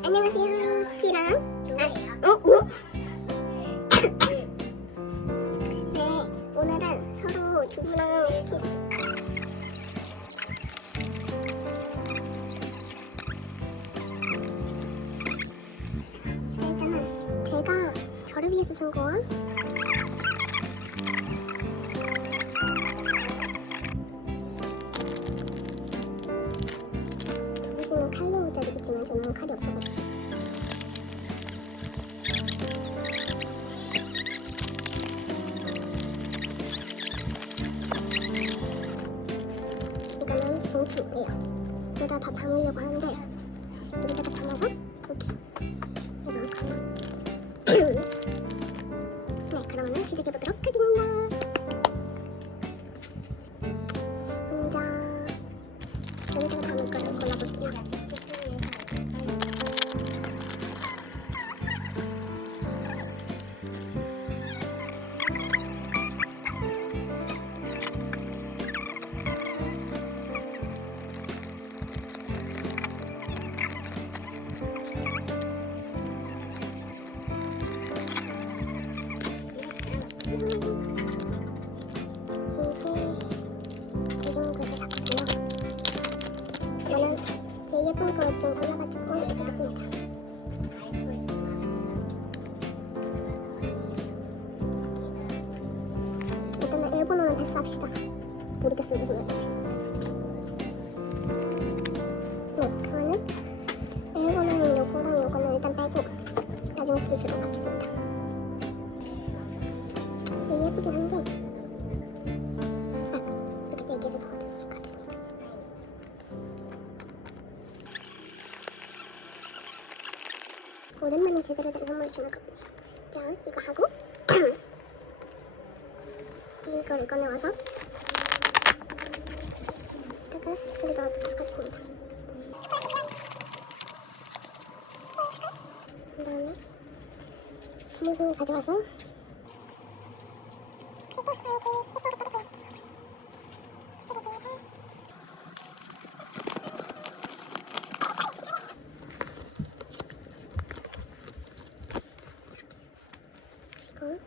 안녕하세요, 스키랑. 아, 어, 어? 네, 오늘은 서로 두부랑. 네, 일단은 제가 저를 위해서 산 건. 모자이겠지만 저는 칼이 없어가지고. 이거는 동치예요. 여기다 다 담으려고 하는데 여기다가 담아서 여기 가마. 네, 그러면은 시작해 보도록 하겠습니다. 먼저 여기다가 담을 거를 골라볼게요. 이 예쁜 거 좀 골라가지고 하겠습니다. 일단은 일본어는 패스합시다. 모르겠어요 무슨 말인지. 네, 그러면은 일본어는 요거랑 요거는 일단 빼고 나중에 쓰도록 하겠습니다. 네, 예쁘긴 한데 오랜만에 제대로 된 선물을 주는 겁니다. 자, 이거 하고 이거를 꺼내와서 이따가 스티커를 넣어주도록 하겠습니다. 그 다음에 동영상을 가져와서 응?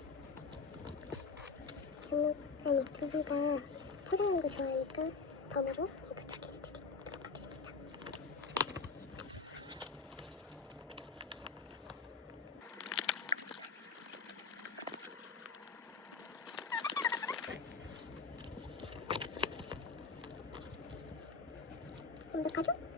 저는 난 오뚜기가 포장하는 거 좋아하니까 덤으로 이거 두 개를 드리도록 하겠습니다. 완벽하죠?